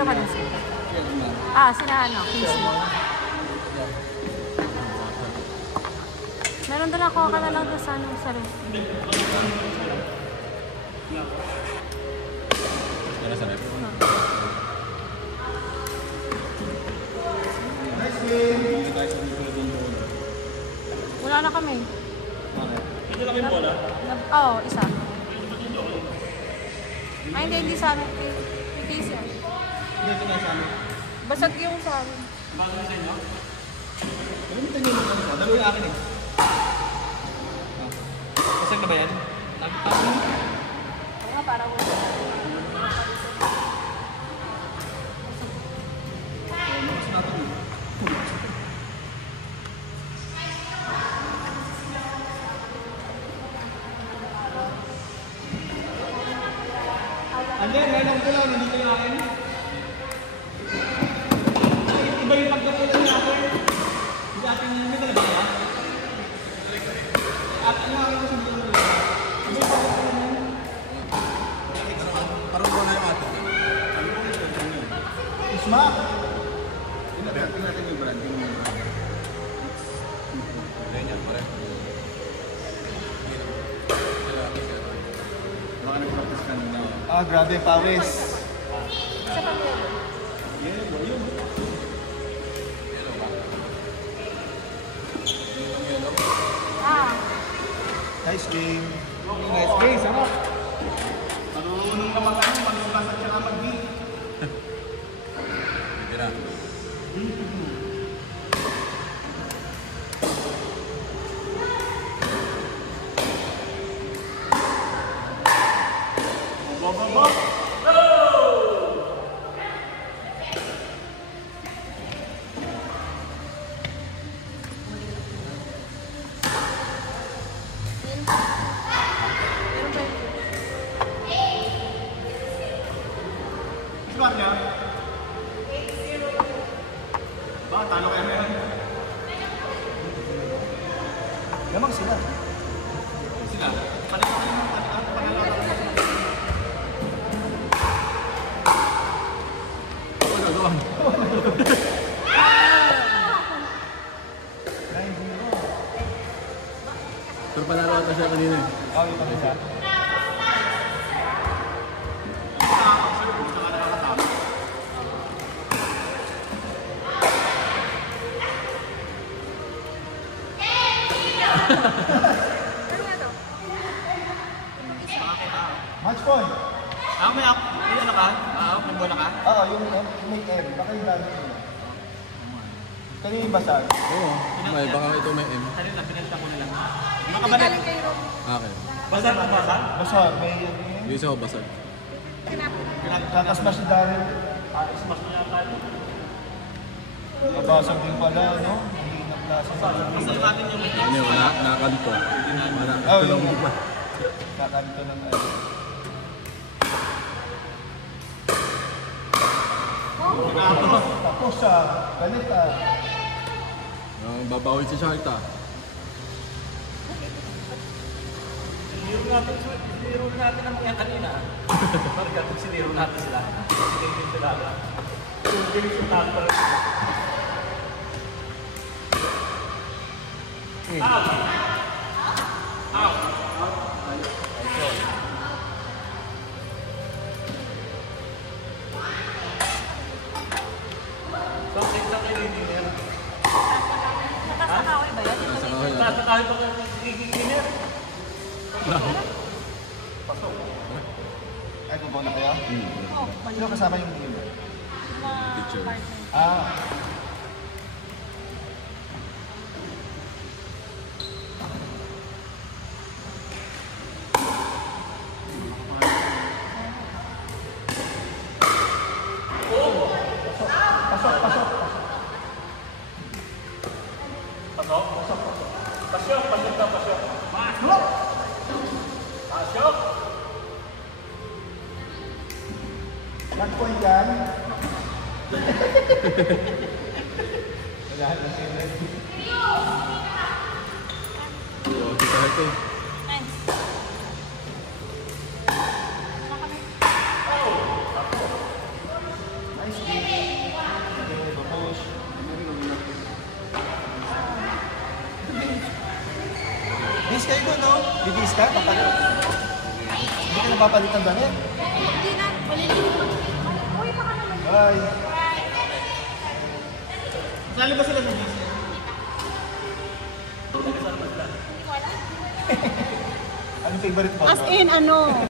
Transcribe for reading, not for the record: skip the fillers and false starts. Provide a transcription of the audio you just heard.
Sino ba doon sila? Ah, sila ano? Casey. Meron doon ako ka na lang doon sa anong sa ref. Ano sa ref? Wala na kami. Ito lang yung bola? Oo, isa. Ay, hindi sa amin. Casey yan. Hindi, ito na sa amin. Basag yung sa amin. Bago na sa inyo? Ano mo tayo yung isa? Dalawa yung akin eh. Basag na ba yan? Oo nga, parang wala. Mas natin eh. Andyan, meron ko lang, hindi ko yung akin. Iba yung pagkakulang natin. Hindi atin yung may talaga ba? At ano akin ko sa mga talaga? Iba yung pagkakulang natin. Parang ko na yung atin. Isma! Tingnan natin yung brand. Ganyan, pare. Baka nag-practice ka nila. Ah, grabe, pawis. Isa pa meron. Yun. Ah, Nice game. Nice game, sarap. Marunong ka mag-ugas at saka mag-beat. Hindi na. Squad niya? 8-0. Ba, talo kayo na yan. Lamang sila. Sila? Panalo ka naman. Panalo ka naman. Ako nagawang. Pero panalo ata siya kanina eh. Okay, pa siya. Match point. May ano ka? May bola ka? Oo, yung may M. Baka yung dami yun. Kanina yung basag? Oo. Baka ito may M. Kanina, pinalita ko na lang. hindi galing kayo ron. Okay. Basag o basag? Basag. May ano yun? Yung isa ko basag. Kakasmash si Daryl. Smash niya tayo. Mabasag din pala, no? Mahinang klase. Kasi natin yung may M. Nakakanto. Oo, yung nakakanto ng ano. Tapos sa galit babawin si Sharta. Siniro natin ang mga kanina. Parang siniro natin sila. Siniro sila. Galing sa tapos. Out! Out! Nakasakaway ba yan? Nakasakaway pa ng engineer. Ay, kubaw na kaya? Sino kasama yung team? Teacher. Match point yan. Wala na siya rin. Nice. Wala kami. Nice Alis kayo doon, no? Bibis ka? Papalit? Hindi ka napapalit ng damit? Hindi na. Maliligo. Uy, baka naman. Bye! Sali ba sila sa GC? Ano favorite mo? As in, ano?